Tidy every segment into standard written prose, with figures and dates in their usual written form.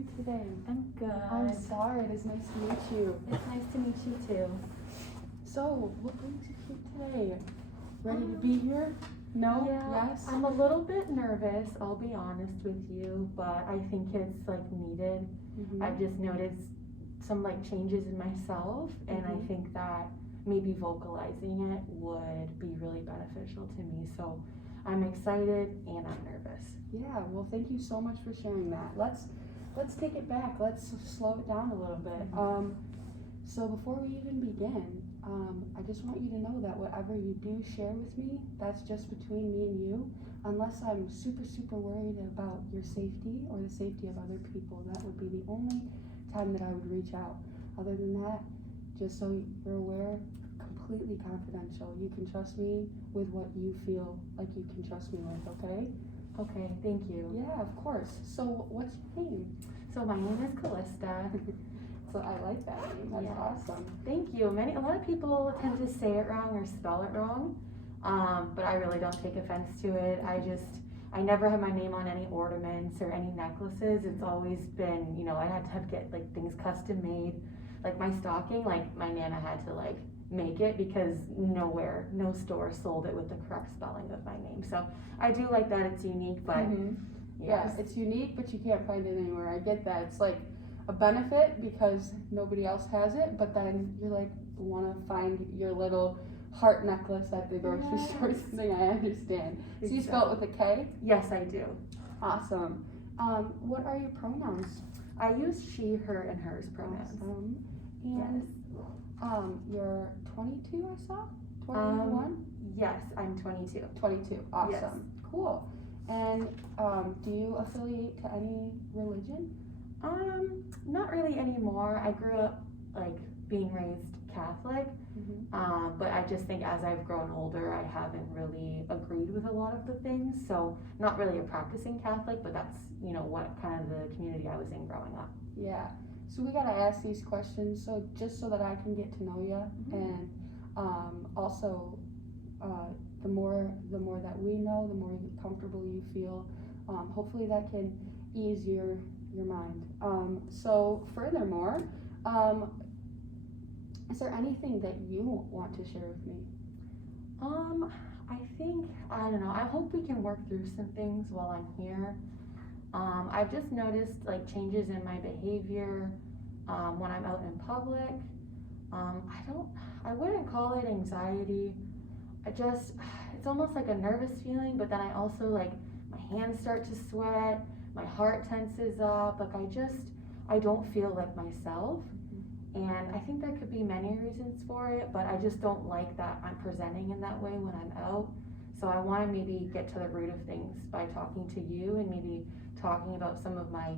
you today? I'm good. I'm Sarah. It is nice to meet you. It's nice to meet you too. So, what brings you here today? Ready to be here? No? Yeah, Yes? I'm a little bit nervous, I'll be honest with you, but I think it's like needed. Mm-hmm. I've just noticed some like changes in myself, and I think that maybe vocalizing it would be really beneficial to me. So I'm excited and I'm nervous. Yeah, well, thank you so much for sharing that. Let's take it back. Let's slow it down a little bit. So before we even begin, I just want you to know that whatever you do share with me, that's just between me and you. Unless I'm super, super worried about your safety or the safety of other people, that would be the only time that I would reach out. Other than that, just so you're aware, completely confidential. You can trust me with what you feel like you can trust me with, okay? Okay, thank you. Yeah, of course. So what's your name? So my name is Callista. So I like that name. That's awesome. Thank you. A lot of people tend to say it wrong or spell it wrong, but I really don't take offense to it. I never have my name on any ornaments or any necklaces. It's always been, I had to get like things custom made. Like my stocking, like my Nana had to like make it because no store sold it with the correct spelling of my name. So I do like that it's unique, but yes, it's unique, but you can't find it anywhere. I get that. It's like a benefit because nobody else has it, but then you're like want to find your little heart necklace at the grocery store or something. I understand. So you spell it with a K? Yes, I do. Awesome. What are your pronouns? I use she, her, and hers pronouns. Awesome. And you're 22, I saw? 21? Yes, I'm 22. 22. Awesome. Yes. Cool. And do you affiliate to any religion? Not really anymore. I grew up like being raised Catholic, but I just think as I've grown older, I haven't really agreed with a lot of the things. So not really a practicing Catholic, but that's what kind of the community I was in growing up. Yeah. So we gotta ask these questions so just so that I can get to know you, and also the more that we know, the more comfortable you feel. Hopefully that can ease your mind. So furthermore, is there anything that you want to share with me? I don't know. I hope we can work through some things while I'm here. I've just noticed like changes in my behavior when I'm out in public. I wouldn't call it anxiety. It's almost like a nervous feeling, but then I also like my hands start to sweat, my heart tenses up, like I don't feel like myself. And I think there could be many reasons for it, but I just don't like that I'm presenting in that way when I'm out. So I want to maybe get to the root of things by talking to you and maybe talking about some of my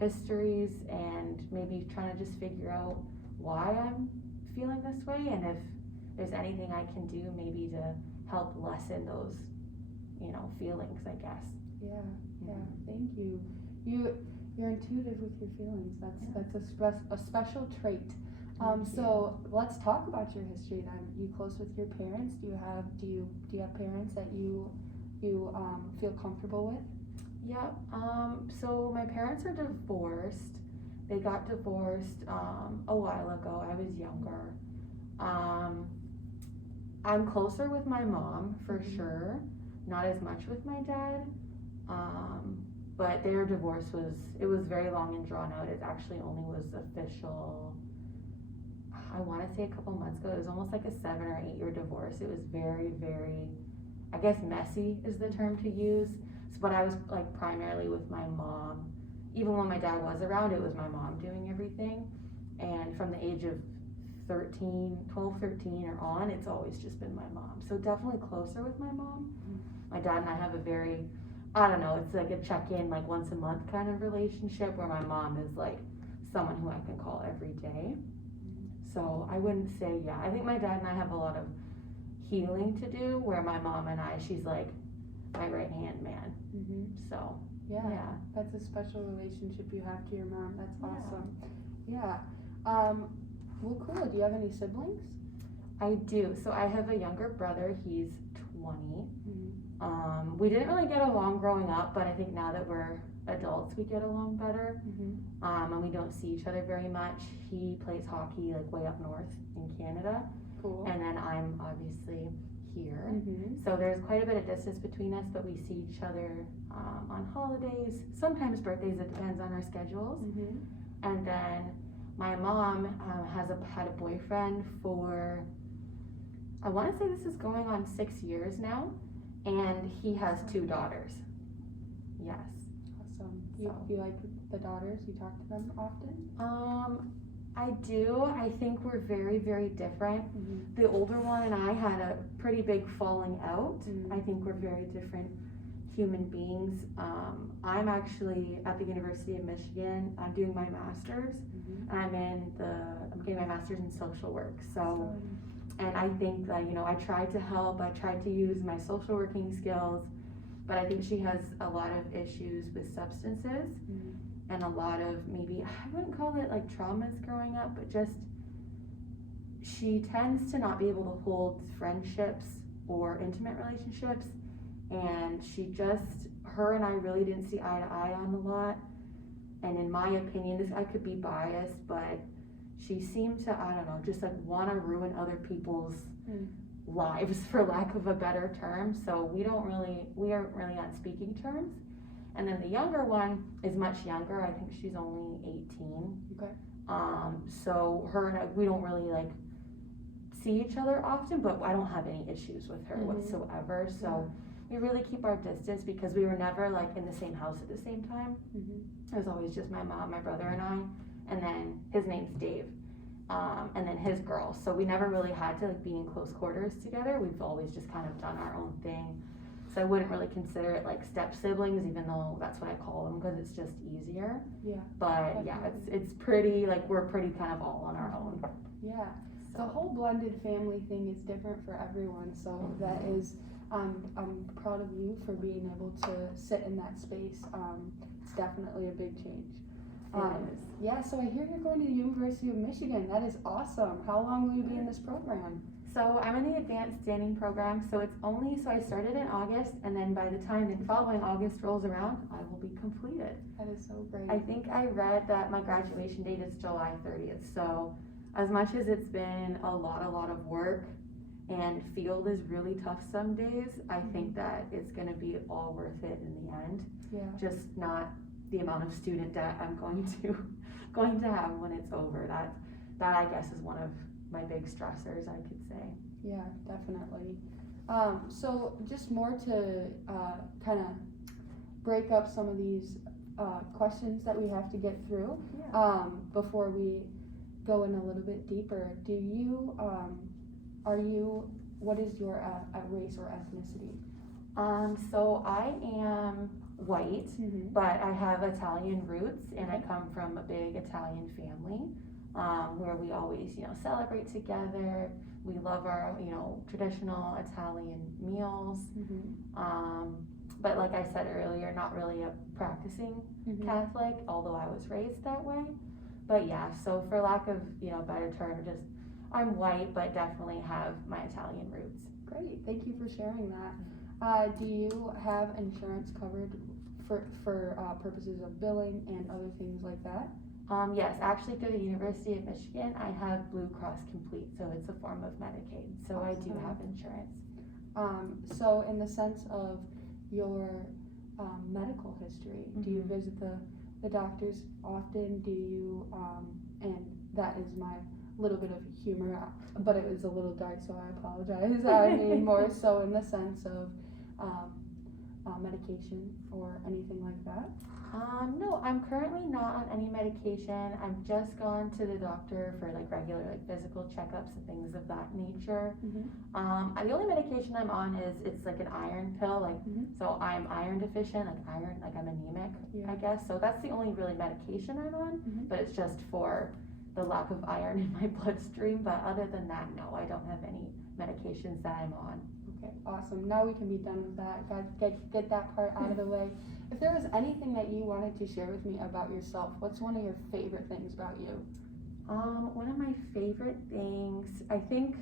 histories and maybe trying to just figure out why I'm feeling this way and if there's anything I can do maybe to help lessen those, feelings, I guess. Yeah, thank you. You're intuitive with your feelings. That's a special trait. So let's talk about your history then. You close with your parents? Do you have parents that you feel comfortable with? Yeah. So my parents are divorced. They got divorced a while ago. I was younger. I'm closer with my mom for sure. Not as much with my dad. But their divorce was very long and drawn out. It actually only was official, I want to say a couple months ago. It was almost like a 7 or 8 year divorce. It was very, very, I guess messy is the term to use. But I was like primarily with my mom. Even when my dad was around, it was my mom doing everything. And from the age of 12, 13 or on, it's always just been my mom. So definitely closer with my mom. My dad and I have a very, I don't know, it's like a check-in like once a month kind of relationship where my mom is like someone who I can call every day. So I wouldn't say, I think my dad and I have a lot of healing to do where my mom and I, she's like my right-hand man. So yeah, that's a special relationship you have to your mom. That's awesome. Yeah. Well, cool. Do you have any siblings? I do. So I have a younger brother. He's 20. We didn't really get along growing up, but I think now that we're adults we get along better. And we don't see each other very much. He plays hockey like way up north in Canada, Cool. and then I'm obviously here. So there's quite a bit of distance between us, but we see each other on holidays, sometimes birthdays. It depends on our schedules. And then my mom had a boyfriend for, I want to say this is going on 6 years now, and he has 2 daughters. Yes. Awesome. So. You like the daughters? You talk to them often? I do. I think we're very, very different. The older one and I had a pretty big falling out. I think we're very different human beings. I'm actually at the University of Michigan. I'm doing my master's, and I'm getting my master's in social work. So, and I think that, you know, I tried to help. I tried to use my social working skills, but I think she has a lot of issues with substances. And a lot of, maybe, I wouldn't call it like traumas growing up, but just she tends to not be able to hold friendships or intimate relationships. And her and I really didn't see eye to eye on a lot. And in my opinion, I could be biased, but she seemed to, I don't know, just like want to ruin other people's lives, for lack of a better term. So we aren't really on speaking terms. And then the younger one is much younger. I think she's only 18. Okay. So her and I, we don't really like see each other often, but I don't have any issues with her whatsoever. So we really keep our distance because we were never like in the same house at the same time. It was always just my mom, my brother, and I. And then his name's Dave. And then his girl. So we never really had to like be in close quarters together. We've always just kind of done our own thing. So I wouldn't really consider it like step siblings, even though that's what I call them, because it's just easier. Yeah. But yeah, it's pretty, like, we're pretty kind of all on our own. Yeah. The whole blended family thing is different for everyone. So that is, I'm proud of you for being able to sit in that space. It's definitely a big change. It is. Yeah, so I hear you're going to the University of Michigan. That is awesome. How long will you be in this program? So I'm in the advanced standing program, so I started in August, and then by the time the following August rolls around, I will be completed. That is so great. I think I read that my graduation date is July 30th, so as much as it's been a lot of work, and field is really tough some days, I think that it's gonna be all worth it in the end. Yeah. Just not the amount of student debt I'm going to have when it's over. That I guess is one of my big stressors, I could say. Yeah, definitely. So just more to kind of break up some of these questions that we have to get through before we go in a little bit deeper. Do you, what is your race or ethnicity? So I am white, but I have Italian roots, and I come from a big Italian family. Where we always, celebrate together. We love our, traditional Italian meals. But like I said earlier, not really a practicing Catholic, although I was raised that way. But yeah, so for lack of, a better term, just I'm white, but definitely have my Italian roots. Great, thank you for sharing that. Do you have insurance covered for purposes of billing and other things like that? Yes, actually through the University of Michigan, I have Blue Cross Complete, so it's a form of Medicaid, so awesome. I do have insurance. So in the sense of your medical history, do you visit the doctors often? Do you, and that is my little bit of humor, but it was a little dark, so I apologize. I mean more so in the sense of medication or anything like that? No, I'm currently not on any medication. I've just gone to the doctor for like regular physical checkups and things of that nature. The only medication I'm on it's like an iron pill, so I'm iron deficient, like I'm anemic, I guess. So that's the only really medication I'm on, but it's just for the lack of iron in my bloodstream. But other than that, no, I don't have any medications that I'm on. Okay, awesome. Now we can be done with that. Get that part out of the way. If there was anything that you wanted to share with me about yourself, what's one of your favorite things about you? One of my favorite things, I think,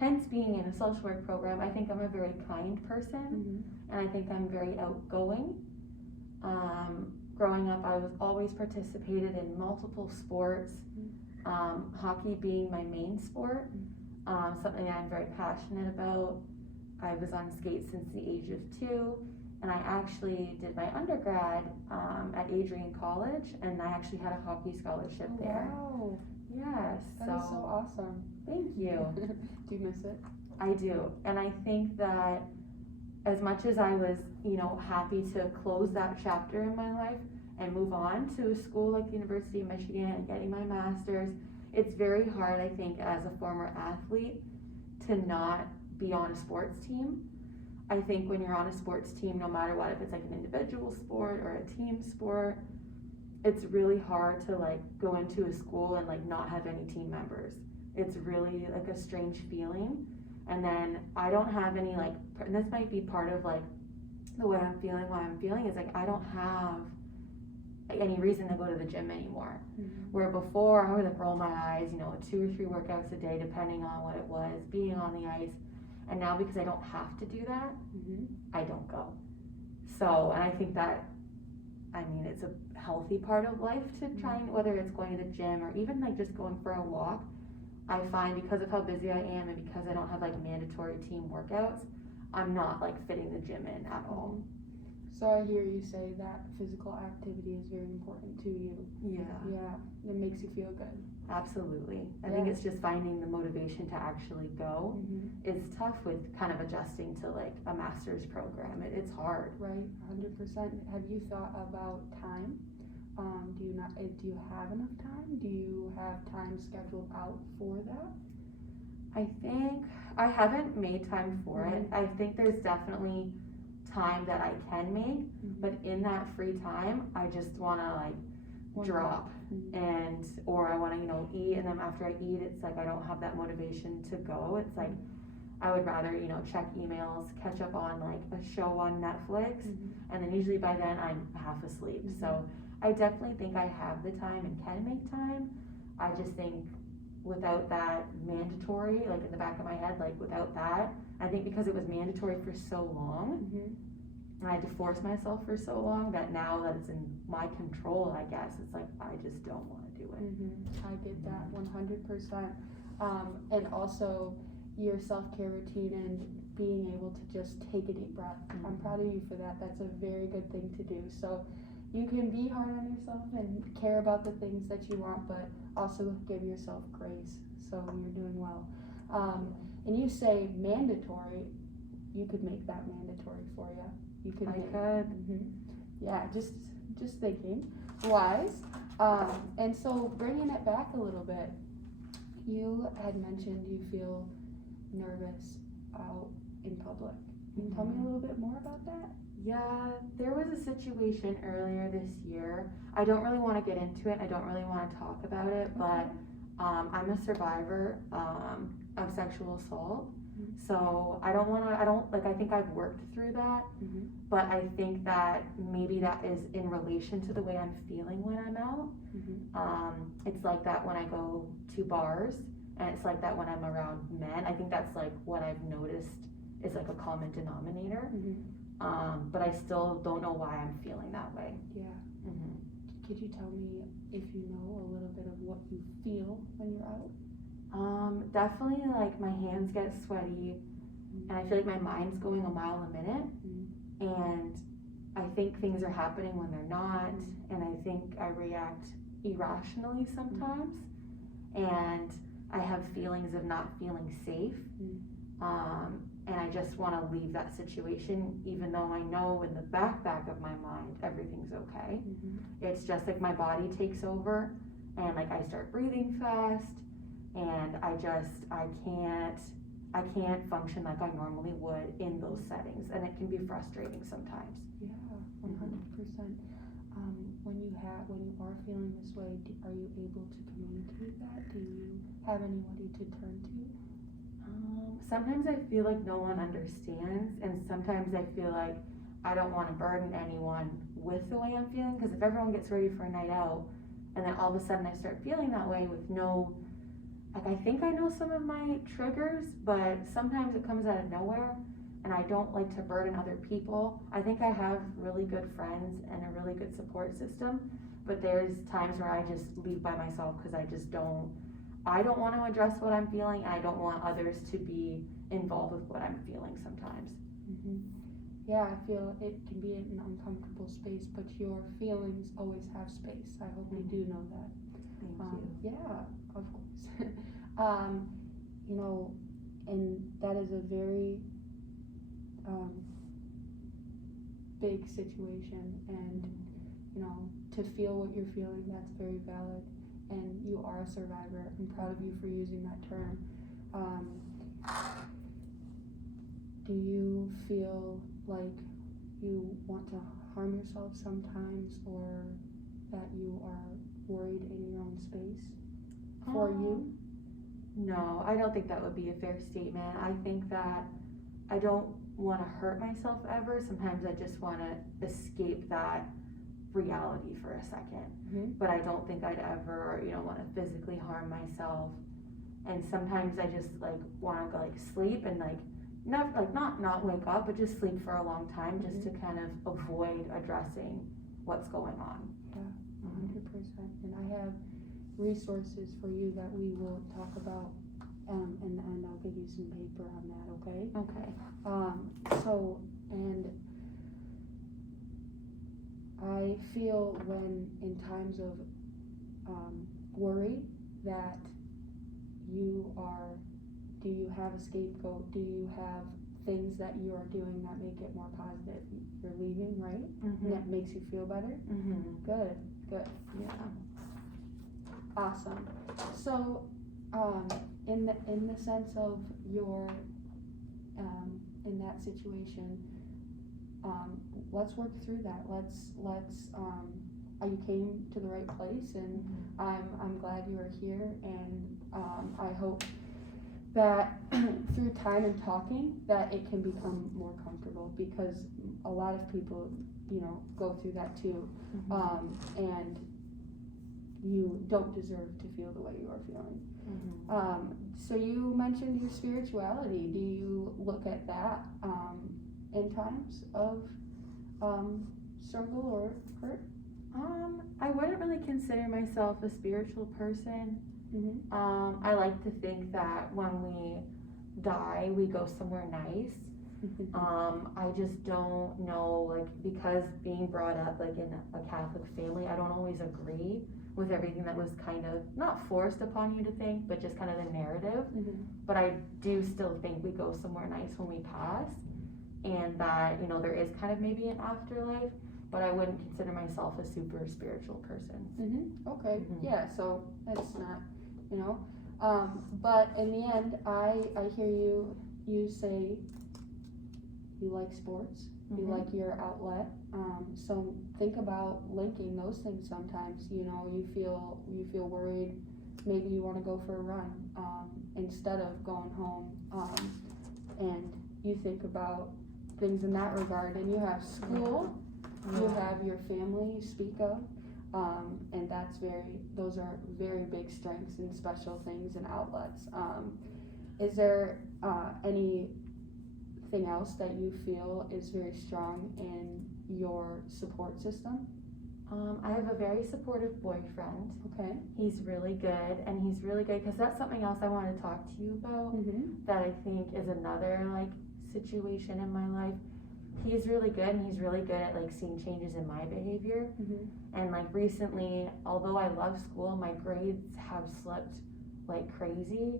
hence being in a social work program, I think I'm a very kind person, and I think I'm very outgoing. growing up, I was always participated in multiple sports, hockey being my main sport, something I'm very passionate about. I was on skates since the age of 2, and I actually did my undergrad at Adrian College, and I actually had a hockey scholarship there. Wow, Yes, that is so awesome. Thank you. Do you miss it? I do, and I think that as much as I was, happy to close that chapter in my life and move on to a school like the University of Michigan and getting my master's, it's very hard, I think, as a former athlete to not be on a sports team. I think when you're on a sports team, no matter what, if it's like an individual sport or a team sport, it's really hard to like go into a school and like not have any team members. It's really like a strange feeling. And then I don't have any like, and this might be part of like the way I'm feeling, why I'm feeling is like I don't have any reason to go to the gym anymore. Where before I would like roll my eyes, 2 or 3 workouts a day depending on what it was, being on the ice. And now because I don't have to do that, I don't go. So, and I think that, it's a healthy part of life to try and, whether it's going to the gym or even like just going for a walk. I find because of how busy I am and because I don't have like mandatory team workouts, I'm not like fitting the gym in at all. So I hear you say that physical activity is very important to you. Yeah, it makes you feel good. Absolutely. I think it's just finding the motivation to actually go is tough with kind of adjusting to like a master's program. It's hard. Right, 100%. Have you thought about time? Do you have enough time? Do you have time scheduled out for that? I think I haven't made time for it. I think there's definitely time that I can make, but in that free time, I just want to like drop and, or I want to, eat, and then after I eat, it's like I don't have that motivation to go. It's like I would rather, check emails, catch up on like a show on Netflix, and then usually by then I'm half asleep. So I definitely think I have the time and can make time. I just think without that mandatory, like in the back of my head, like without that, I think because it was mandatory for so long, and I had to force myself for so long, that now that it's in my control, I guess, it's like, I just don't want to do it. I get that 100%. And also your self-care routine and being able to just take a deep breath. I'm proud of you for that. That's a very good thing to do. So you can be hard on yourself and care about the things that you want, but also give yourself grace. So you're doing well. And you say mandatory, you could make that mandatory for you. You could. Yeah, just thinking. Wise. And so bringing it back a little bit, you had mentioned you feel nervous out in public. Can you tell me a little bit more about that? Yeah, there was a situation earlier this year. I don't really want to get into it. I don't really want to talk about it, but I'm a survivor of sexual assault. So I think I've worked through that, but I think that maybe that is in relation to the way I'm feeling when I'm out. It's like that when I go to bars, and it's like that when I'm around men. I think that's like what I've noticed is like a common denominator. But I still don't know why I'm feeling that way. Could you tell me if you know a little bit of what you feel when you're out? Definitely like my hands get sweaty, and I feel like my mind's going a mile a minute, and I think things are happening when they're not, and I think I react irrationally sometimes, and I have feelings of not feeling safe, and I just want to leave that situation, even though I know in the back of my mind everything's okay. It's just like my body takes over, and like I start breathing fast, and I can't function like I normally would in those settings, and it can be frustrating sometimes. Yeah, 100%. When you are feeling this way, are you able to communicate that? Do you have anybody to turn to? Sometimes I feel like no one understands, and sometimes I feel like I don't want to burden anyone with the way I'm feeling, because if everyone gets ready for a night out, and then all of a sudden I start feeling that way with I think I know some of my triggers, but sometimes it comes out of nowhere, and I don't like to burden other people. I think I have really good friends and a really good support system, but there's times where I just leave by myself because I don't want to address what I'm feeling, and I don't want others to be involved with what I'm feeling sometimes. Mm-hmm. Yeah, I feel it can be an uncomfortable space, but your feelings always have space. I hope you do know that. Thank you. Yeah, of course. You know, and that is a very big situation, and you know, to feel what you're feeling, that's very valid, and you are a survivor. I'm proud of you for using that term. Do you feel like you want to harm yourself sometimes, or that you are worried in your own space for you? No, I don't think that would be a fair statement. I think that I don't want to hurt myself ever. Sometimes I just want to escape that reality for a second. Mm-hmm. But I don't think I'd ever, want to physically harm myself. And sometimes I just want to go sleep and not wake up, but just sleep for a long time, just to kind of avoid addressing what's going on. Yeah, 100%. And I have resources for you that we will talk about, and I'll give you some paper on that, okay? Okay. And I feel when in times of worry that do you have a scapegoat? Do you have things that you are doing that make it more positive? You're leaving, right? Mm-hmm. And that makes you feel better? Mm-hmm. Good. Yeah. Awesome. So, in the sense of your, in that situation, let's work through that. You came to the right place, and I'm glad you are here, and I hope that through time and talking that it can become more comfortable, because a lot of people, go through that too, and you don't deserve to feel the way you are feeling. So you mentioned your spirituality. Do you look at that in times of struggle or hurt? I wouldn't really consider myself a spiritual person. Mm-hmm. I like to think that when we die, we go somewhere nice. I just don't know, because being brought up in a Catholic family, I don't always agree with everything that was kind of not forced upon you to think, but just kind of the narrative. But I do still think we go somewhere nice when we pass, and that there is kind of maybe an afterlife, but I wouldn't consider myself a super spiritual person. Okay. Yeah, so it's not, but in the end, I hear you say you like sports, you like your outlet, so think about linking those things sometimes. You feel worried, maybe you want to go for a run, instead of going home, and you think about things in that regard, and you have school, you have your family you speak of, and those are very big strengths and special things and outlets. Is there anything else that you feel is very strong in your support system? I have a very supportive boyfriend. Okay. He's really good, and he's really good because that's something else I want to talk to you about, that I think is another situation in my life. He's really good, and he's really good at seeing changes in my behavior. And recently, although I love school, my grades have slipped like crazy.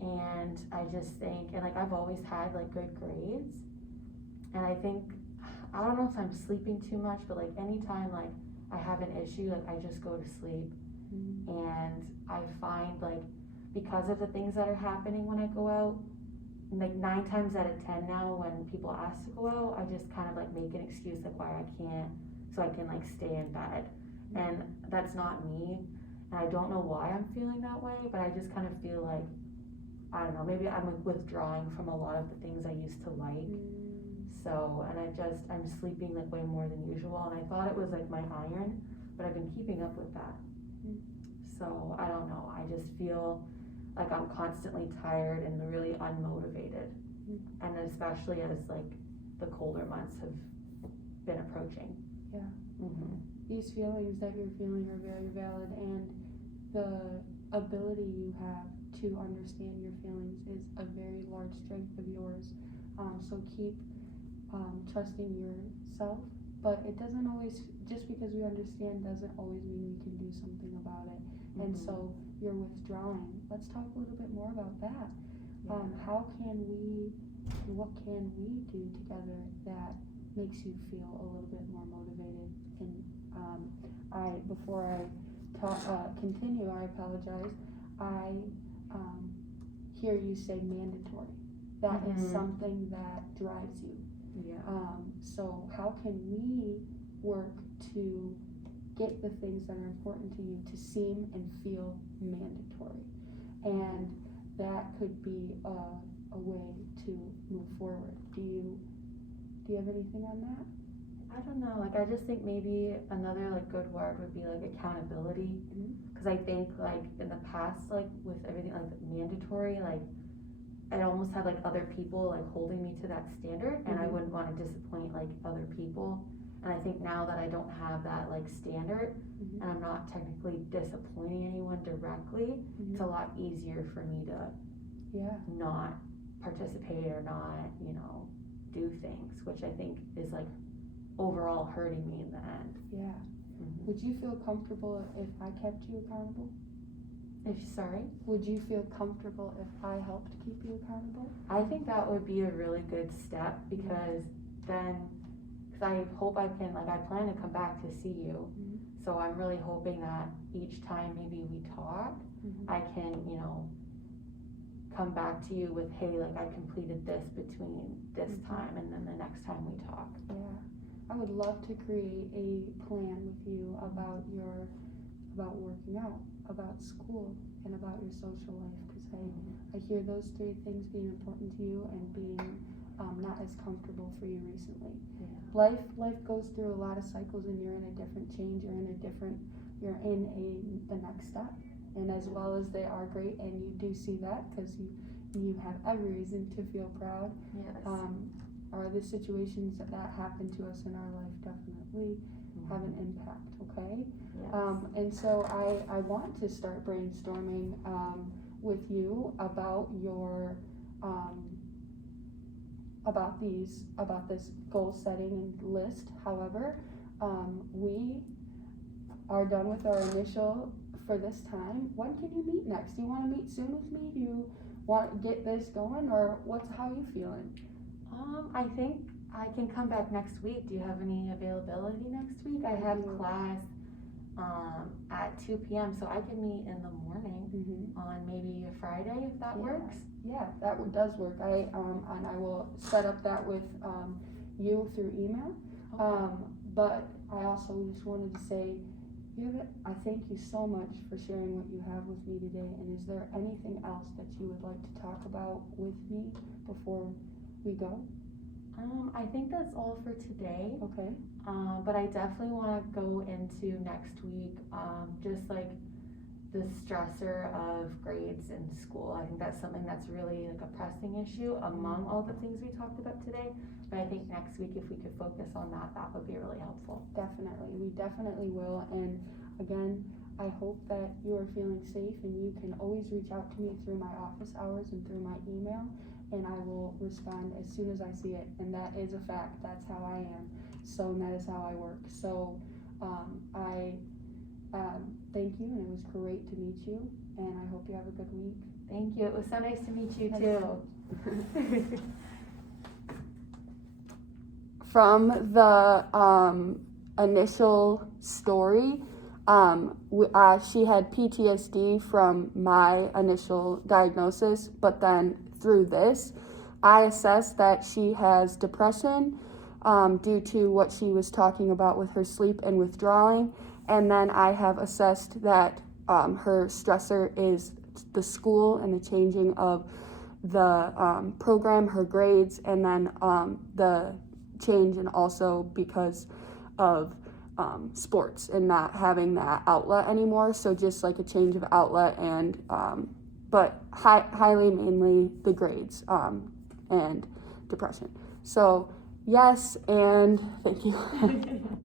And I just think, and I've always had good grades, and I think, I don't know if I'm sleeping too much, but anytime I have an issue, I just go to sleep. And I find because of the things that are happening when I go out, 9 times out of 10 now when people ask to go out, I just kind of make an excuse why I can't, so I can stay in bed. And that's not me, and I don't know why I'm feeling that way, but I just kind of feel I don't know, maybe I'm withdrawing from a lot of the things I used to like. So, and I'm sleeping way more than usual, and I thought it was my iron, but I've been keeping up with that. So I don't know, I just feel I'm constantly tired and really unmotivated. and especially as like the colder months have been approaching. Yeah. Mm-hmm. These feelings that you're feeling are very valid, and the ability you have to understand your feelings is a very large strength of yours. So keep trusting yourself, but it doesn't always, just because we understand doesn't always mean we can do something about it. And so you're withdrawing. Let's talk a little bit more about that. What can we do together that makes you feel a little bit more motivated? And before I continue, I apologize. I hear you say mandatory. That is something that drives you. Yeah. So how can we work to get the things that are important to you to seem and feel mandatory? And that could be a way to move forward. Do you have anything on that? I don't know, like I just think maybe another like good word would be like accountability, because I think like in the past, like with everything like mandatory, like I almost had like other people like holding me to that standard, and I wouldn't want to disappoint like other people. And I think now that I don't have that like standard, and I'm not technically disappointing anyone directly, it's a lot easier for me to not participate or not, you know, do things, which I think is like overall hurting me in the end. Yeah. Would you feel comfortable if I kept you accountable? Would you feel comfortable if I helped keep you accountable? I think that would be a really good step, because then, because I hope I can, like I plan to come back to see you, so I'm really hoping that each time maybe we talk, I can, you know, come back to you with, hey, like I completed this between this time and then the next time we talk. Yeah. I would love to create a plan with you about working out, about school, and about your social life, because I hear those three things being important to you and being not as comfortable for you recently. Life goes through a lot of cycles, and you're in a different change, you're in the next step, and as well as they are great, and you do see that, because you have every reason to feel proud. Are the situations that happen to us in our life definitely have an impact, okay? And so I want to start brainstorming with you about your about this goal setting and list. However, we are done with our initial for this time. When can you meet next? Do you want to meet soon with me? Do you want to get this going, or how are you feeling? I think I can come back next week. Do you have any availability next week? I have class at 2 p.m. so I can meet in the morning on maybe a Friday, if that works. Yeah, that does work. And I will set up that with you through email. But I also just wanted to say, I thank you so much for sharing what you have with me today. And is there anything else that you would like to talk about with me before we go? I think that's all for today. Okay. But I definitely want to go into next week, just like the stressor of grades in school. I think that's something that's really like a pressing issue among all the things we talked about today. But I think next week, if we could focus on that, that would be really helpful. Definitely. We definitely will. And again, I hope that you are feeling safe, and you can always reach out to me through my office hours and through my email, and I will respond as soon as I see it. And that is a fact. That's how I am. So that is how I work. So I thank you, and it was great to meet you, and I hope you have a good week. Thank you. It was so nice to meet you too. From the initial story, she had PTSD from my initial diagnosis, but then through this, I assessed that she has depression due to what she was talking about with her sleep and withdrawing, and then I have assessed that her stressor is the school and the changing of the program, her grades, and then the change, and also because of sports and not having that outlet anymore. So just like a change of outlet, and but highly mainly the grades. and depression. So yes, and thank you.